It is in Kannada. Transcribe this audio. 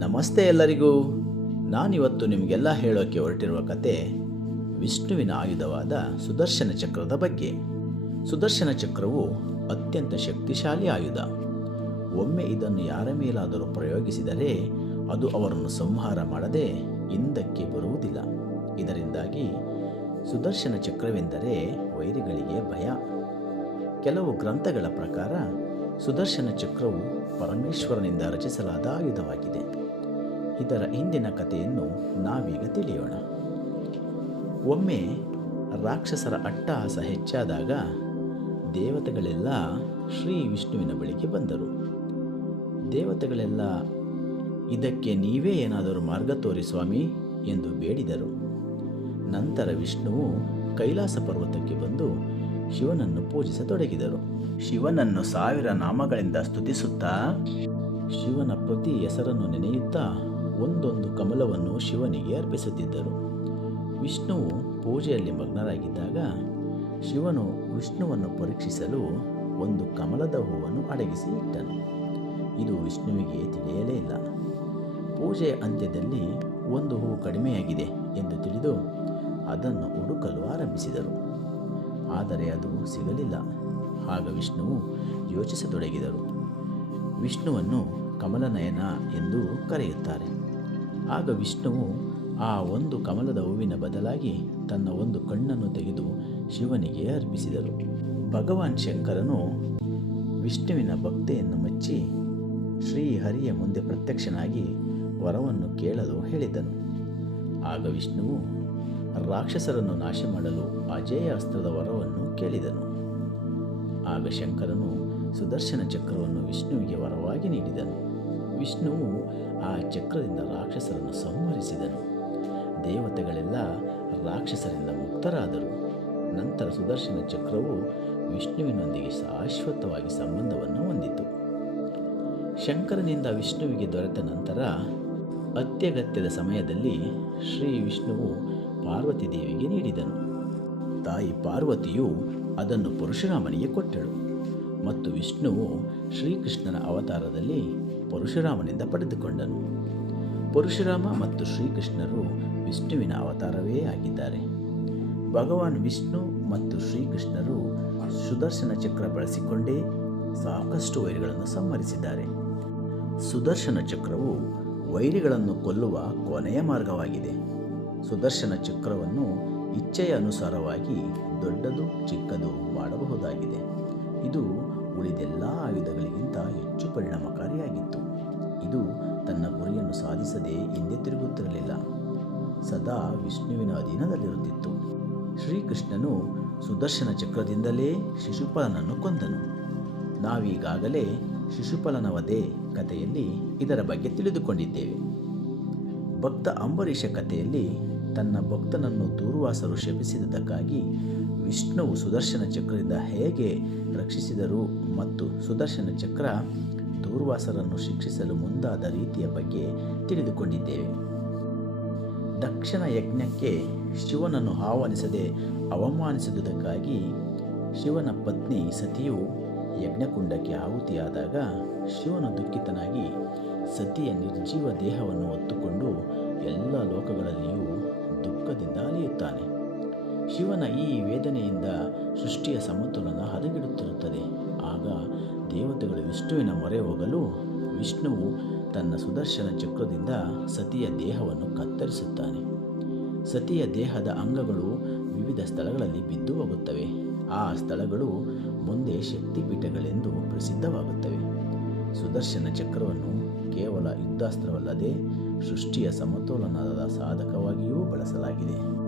ನಮಸ್ತೆ ಎಲ್ಲರಿಗೂ. ನಾನಿವತ್ತು ನಿಮಗೆಲ್ಲ ಹೇಳೋಕ್ಕೆ ಹೊರಟಿರುವ ಕತೆ ವಿಷ್ಣುವಿನ ಆಯುಧವಾದ ಸುದರ್ಶನ ಚಕ್ರದ ಬಗ್ಗೆ. ಸುದರ್ಶನ ಚಕ್ರವು ಅತ್ಯಂತ ಶಕ್ತಿಶಾಲಿ ಆಯುಧ. ಒಮ್ಮೆ ಇದನ್ನು ಯಾರ ಮೇಲಾದರೂ ಪ್ರಯೋಗಿಸಿದರೆ ಅದು ಅವರನ್ನು ಸಂಹಾರ ಮಾಡದೆ ಹಿಂದಕ್ಕೆ ಬರುವುದಿಲ್ಲ. ಇದರಿಂದಾಗಿ ಸುದರ್ಶನ ಚಕ್ರವೆಂದರೆ ವೈರಿಗಳಿಗೆ ಭಯ. ಕೆಲವು ಗ್ರಂಥಗಳ ಪ್ರಕಾರ ಸುದರ್ಶನ ಚಕ್ರವು ಪರಮೇಶ್ವರನಿಂದ ರಚಿಸಲಾದ ಆಯುಧವಾಗಿದೆ. ಇದರ ಹಿಂದಿನ ಕಥೆಯನ್ನು ನಾವೀಗ ತಿಳಿಯೋಣ. ಒಮ್ಮೆ ರಾಕ್ಷಸರ ಅಟ್ಟಹಾಸ ಹೆಚ್ಚಾದಾಗ ದೇವತೆಗಳೆಲ್ಲ ಶ್ರೀ ವಿಷ್ಣುವಿನ ಬಳಿಗೆ ಬಂದರು. ದೇವತೆಗಳೆಲ್ಲ, ಇದಕ್ಕೆ ನೀವೇ ಏನಾದರೂ ಮಾರ್ಗ ತೋರಿ ಸ್ವಾಮಿ ಎಂದು ಬೇಡಿದರು. ನಂತರ ವಿಷ್ಣುವು ಕೈಲಾಸ ಪರ್ವತಕ್ಕೆ ಬಂದು ಶಿವನನ್ನು ಪೂಜಿಸತೊಡಗಿದರು. ಶಿವನನ್ನು ಸಾವಿರ ನಾಮಗಳಿಂದ ಸ್ತುತಿಸುತ್ತಾ? ಶಿವನ ಪ್ರತಿ ಹೆಸರನ್ನು ನೆನೆಯುತ್ತಾ ಒಂದೊಂದು ಕಮಲವನ್ನು ಶಿವನಿಗೆ ಅರ್ಪಿಸುತ್ತಿದ್ದರು. ವಿಷ್ಣುವು ಪೂಜೆಯಲ್ಲಿ ಮಗ್ನರಾಗಿದ್ದಾಗ ಶಿವನು ವಿಷ್ಣುವನ್ನು ಪರೀಕ್ಷಿಸಲು ಒಂದು ಕಮಲದ ಹೂವನ್ನು ಅಡಗಿಸಿ ಇಟ್ಟನು. ಇದು ವಿಷ್ಣುವಿಗೆ ತಿಳಿಯಲೇ ಇಲ್ಲ. ಪೂಜೆಯ ಅಂತ್ಯದಲ್ಲಿ ಒಂದು ಹೂವು ಕಡಿಮೆಯಾಗಿದೆ ಎಂದು ತಿಳಿದು ಅದನ್ನು ಹುಡುಕಲು ಆರಂಭಿಸಿದರು. ಆದರೆ ಅದು ಸಿಗಲಿಲ್ಲ. ಆಗ ವಿಷ್ಣುವು ಯೋಚಿಸತೊಡಗಿದರು ವಿಷ್ಣುವನ್ನು ಕಮಲನಯನ ಎಂದು ಕರೆಯುತ್ತಾರೆ. ಆಗ ವಿಷ್ಣುವು ಆ ಒಂದು ಕಮಲದ ಹೂವಿನ ಬದಲಾಗಿ ತನ್ನ ಒಂದು ಕಣ್ಣನ್ನು ತೆಗೆದು ಶಿವನಿಗೆ ಅರ್ಪಿಸಿದರು. ಭಗವಾನ್ ಶಂಕರನು ವಿಷ್ಣುವಿನ ಭಕ್ತಿಯನ್ನು ಮೆಚ್ಚಿ ಶ್ರೀಹರಿಯ ಮುಂದೆ ಪ್ರತ್ಯಕ್ಷನಾಗಿ ವರವನ್ನು ಕೇಳಲು ಹೇಳಿದನು. ಆಗ ವಿಷ್ಣುವು ರಾಕ್ಷಸರನ್ನು ನಾಶ ಮಾಡಲು ಅಜೇಯ ಅಸ್ತ್ರದ ವರವನ್ನು ಕೇಳಿದನು. ಆಗ ಶಂಕರನು ಸುದರ್ಶನ ಚಕ್ರವನ್ನು ವಿಷ್ಣುವಿಗೆ ವರವಾಗಿ ನೀಡಿದನು. ವಿಷ್ಣುವು ಆ ಚಕ್ರದಿಂದ ರಾಕ್ಷಸರನ್ನು ಸಂಹರಿಸಿದನು. ದೇವತೆಗಳೆಲ್ಲ ರಾಕ್ಷಸರಿಂದ ಮುಕ್ತರಾದರು. ನಂತರ ಸುದರ್ಶನ ಚಕ್ರವು ವಿಷ್ಣುವಿನೊಂದಿಗೆ ಶಾಶ್ವತವಾಗಿ ಸಂಬಂಧವನ್ನು ಹೊಂದಿತು. ಶಂಕರನಿಂದ ವಿಷ್ಣುವಿಗೆ ದೊರೆತ ನಂತರ ಅತ್ಯಗತ್ಯದ ಸಮಯದಲ್ಲಿ ಶ್ರೀ ವಿಷ್ಣುವು ಪಾರ್ವತಿ ದೇವಿಗೆ ನೀಡಿದನು. ತಾಯಿ ಪಾರ್ವತಿಯು ಅದನ್ನು ಪರಶುರಾಮನಿಗೆ ಕೊಟ್ಟಳು ಮತ್ತು ವಿಷ್ಣುವು ಶ್ರೀಕೃಷ್ಣನ ಅವತಾರದಲ್ಲಿ ಪರಶುರಾಮನಿಂದ ಪಡೆದುಕೊಂಡನು. ಪರಶುರಾಮ ಮತ್ತು ಶ್ರೀಕೃಷ್ಣರು ವಿಷ್ಣುವಿನ ಅವತಾರವೇ ಆಗಿದ್ದಾರೆ. ಭಗವಾನ್ ವಿಷ್ಣು ಮತ್ತು ಶ್ರೀಕೃಷ್ಣರು ಸುದರ್ಶನ ಚಕ್ರ ಬಳಸಿಕೊಂಡೇ ಸಾಕಷ್ಟು ವೈರಿಗಳನ್ನು ಸಂಹರಿಸಿದ್ದಾರೆ. ಸುದರ್ಶನ ಚಕ್ರವು ವೈರಿಗಳನ್ನು ಕೊಲ್ಲುವ ಕೊನೆಯ ಮಾರ್ಗವಾಗಿದೆ. ಸುದರ್ಶನ ಚಕ್ರವನ್ನು ಇಚ್ಛೆಯ ಅನುಸಾರವಾಗಿ ದೊಡ್ಡದು ಚಿಕ್ಕದು ಮಾಡಬಹುದಾಗಿದೆ. ಇದು ಉಳಿದೆಲ್ಲ ಆಯುಧಗಳಿಗಿಂತ ಹೆಚ್ಚು ಪರಿಣಾಮಕಾರಿಯಾಗಿತ್ತು. ಇದು ತನ್ನ ಗುರಿಯನ್ನು ಸಾಧಿಸದೆ ಹಿಂದೆ ತಿರುಗುತ್ತಿರಲಿಲ್ಲ. ಸದಾ ವಿಷ್ಣುವಿನ ಅಧೀನದಲ್ಲಿರುತ್ತಿತ್ತು. ಶ್ರೀಕೃಷ್ಣನು ಸುದರ್ಶನ ಚಕ್ರದಿಂದಲೇ ಶಿಶುಪಾಲನನ್ನು ಕೊಂದನು. ನಾವೀಗಾಗಲೇ ಶಿಶುಪಾಲನ ವಧೆ ಕಥೆಯಲ್ಲಿ ಇದರ ಬಗ್ಗೆ ತಿಳಿದುಕೊಂಡಿದ್ದೇವೆ. ಭಕ್ತ ಅಂಬರೀಷ ಕಥೆಯಲ್ಲಿ ತನ್ನ ಭಕ್ತನನ್ನು ದೂರ್ವಾಸರು ಶಪಿಸಿದ್ದಕ್ಕಾಗಿ ವಿಷ್ಣುವು ಸುದರ್ಶನ ಚಕ್ರದಿಂದ ಹೇಗೆ ರಕ್ಷಿಸಿದರು ಮತ್ತು ಸುದರ್ಶನ ಚಕ್ರ ದೂರ್ವಾಸರನ್ನು ಶಿಕ್ಷಿಸಲು ಮುಂದಾದ ರೀತಿಯ ಬಗ್ಗೆ ತಿಳಿದುಕೊಂಡಿದ್ದೇವೆ. ದಕ್ಷಿಣ ಯಜ್ಞಕ್ಕೆ ಶಿವನನ್ನು ಆಹ್ವಾನಿಸದೆ ಅವಮಾನಿಸಿದುದಕ್ಕಾಗಿ ಶಿವನ ಪತ್ನಿ ಸತಿಯು ಯಜ್ಞಕುಂಡಕ್ಕೆ ಆಹುತಿಯಾದಾಗ ಶಿವನು ದುಃಖಿತನಾಗಿ ಸತಿಯ ನಿರ್ಜೀವ ದೇಹವನ್ನು ಹೊತ್ತುಕೊಂಡು ಎಲ್ಲ ಲೋಕಗಳಲ್ಲಿಯೂ ದುಃಖದಿಂದ ಅಲಿಯುತ್ತಾನೆ. ಶಿವನ ಈ ವೇದನೆಯಿಂದ ಸೃಷ್ಟಿಯ ಸಮತೋಲನ ಹದಗೆಡುತ್ತಿರುತ್ತದೆ. ಆಗ ದೇವತೆಗಳು ವಿಷ್ಣುವಿನ ಮೊರೆ ಹೋಗಲು ವಿಷ್ಣುವು ತನ್ನ ಸುದರ್ಶನ ಚಕ್ರದಿಂದ ಸತಿಯ ದೇಹವನ್ನು ಕತ್ತರಿಸುತ್ತಾನೆ. ಸತಿಯ ದೇಹದ ಅಂಗಗಳು ವಿವಿಧ ಸ್ಥಳಗಳಲ್ಲಿ ಬಿದ್ದು ಹೋಗುತ್ತವೆ. ಆ ಸ್ಥಳಗಳು ಮುಂದೆ ಶಕ್ತಿಪೀಠಗಳೆಂದು ಪ್ರಸಿದ್ಧವಾಗುತ್ತವೆ. ಸುದರ್ಶನ ಚಕ್ರವನ್ನು ಕೇವಲ ಯುದ್ಧಾಸ್ತ್ರವಲ್ಲದೆ ಸೃಷ್ಟಿಯ ಸಮತೋಲನದ ಸಾಧಕವಾಗಿಯೂ ಬಳಸಲಾಗಿದೆ.